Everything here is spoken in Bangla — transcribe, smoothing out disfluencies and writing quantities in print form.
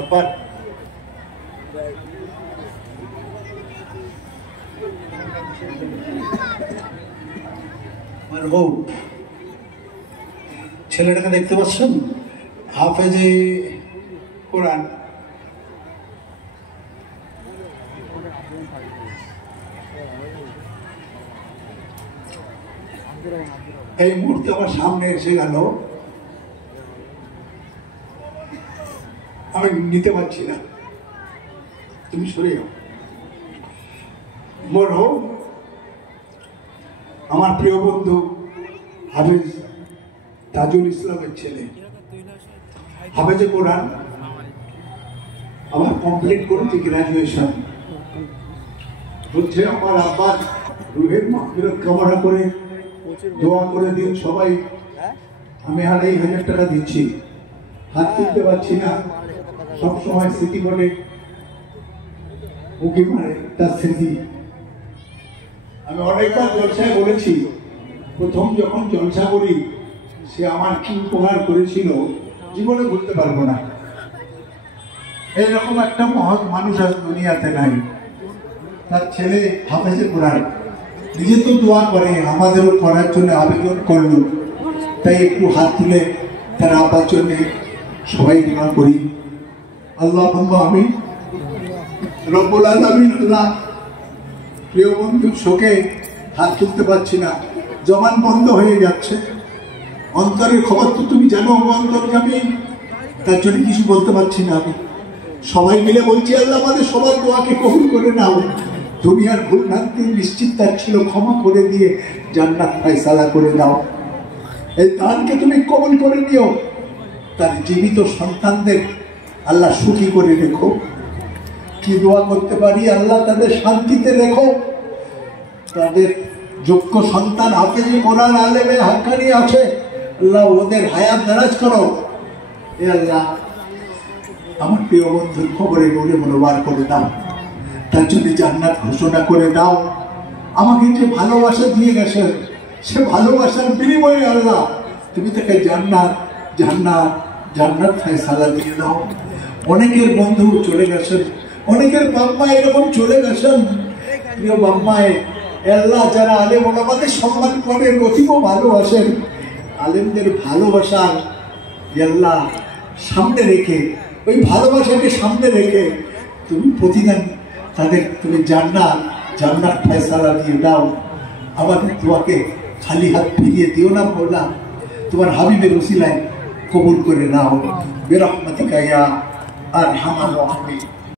আবার ছেলেটাকে দেখতে পাচ্ছেন, হাফেজে কোরআন। এই মুহূর্তে আমার সামনে এসে গেল, আমি নিতে পারছি না, তুমি সরে যাও। মরহুম আমার প্রিয় বন্ধু হাফেজ তাজুল ইসলামের ছেলে, হাফেজে কোরআন, আমার কমপ্লিট করেছি গ্রাজুয়েশন। বলছে আমার আব্বার রুহের মাগফিরাত কামনা করে দোয়া করে দিন সবাই। আমি 2,500 টাকা দিচ্ছি, হাত তুলতে পারছি না, সবসময় স্মৃতি বলে উঁকি মারে তার স্মৃতি। আমি অনেকবার জলসায় বলেছি, প্রথম যখন জলসা করি সে আমার কি উপকার করেছিল জীবনে ভুলতে পারবো না। এইরকম একটা মহৎ মানুষ আজ দুনিয়াতে নাই। তার ছেলে হাফেজে কোরআন, নিজে তো দোয়া করে, আমাদেরও করার জন্য আবেদন করলো, তাই একটু হাত তুলে তার আব্বার জন্য সবাই দোয়া করি। আল্লাহুম্মা আমিন। রব্বুল আলামিন। আল্লাহ, প্রিয় বন্ধুর শোকে হাত তুলতে পারছি না, জবান বন্ধ হয়ে যাচ্ছে। অন্তরের খবর তো তুমি জানো, অন্তর্যামী, তার জন্য কিছু বলতে পারছি না। আমি সবাই মিলে বলছি, আল্লাহ আমাদের সবার দোয়াকে কবুল করে নাও। দুনিয়ার ভুল ভ্রান্তি নিশ্চিত তার ছিল, ক্ষমা করে দিয়ে জান্নাত ফয়সালা করে দাও। এই দানকে তুমি কবুল করে নিও। তার জীবিত সন্তানদের আল্লাহ সুখী করে রেখো। কি দোয়া করতে পারি, আল্লাহ তাদের শান্তিতে রেখো। তাদের যোগ্য সন্তান হাফেজে কোরআন আলেমে হাক্কানি আছে, আল্লাহ ওদের হায়াত দারাজ করো। এ আল্লাহ, আমার প্রিয় বন্ধুর খবরে নূরে মুনওয়ার করে দাও, তার জন্য জান্নাত ঘোষণা করে দাও। আমাকে যে ভালোবাসা দিয়ে গেছেন, সে ভালোবাসার বিনিময়ে আল্লাহ তুমি তাকে জান্নাত জান্নাত জান্নাত ফয়সালা দিয়ে দাও। অনেকের বন্ধু চলে গেছেন, অনেকের বাম্মা এরকম চলে গেছেন। প্রিয় বাম্মায় আল্লাহ, যারা আলেম ওলামাদের সম্মান করেন, অতীব ভালোবাসেন, আলেমদের ভালোবাসার আল্লাহ সামনে রেখে, ওই ভালোবাসাকে সামনে রেখে তুমি প্রতিদিন তাদের তুমি জান্নাত ফয়সালা দিয়ে দাও। আমাদের দোয়াকে খালি হাত ফিরিয়ে দিও না বললাম, তোমার হাবিবের উসিলায় কবুল করে নাও। বিরহমাতিকা ইয়া আরহামার রাহিমিন।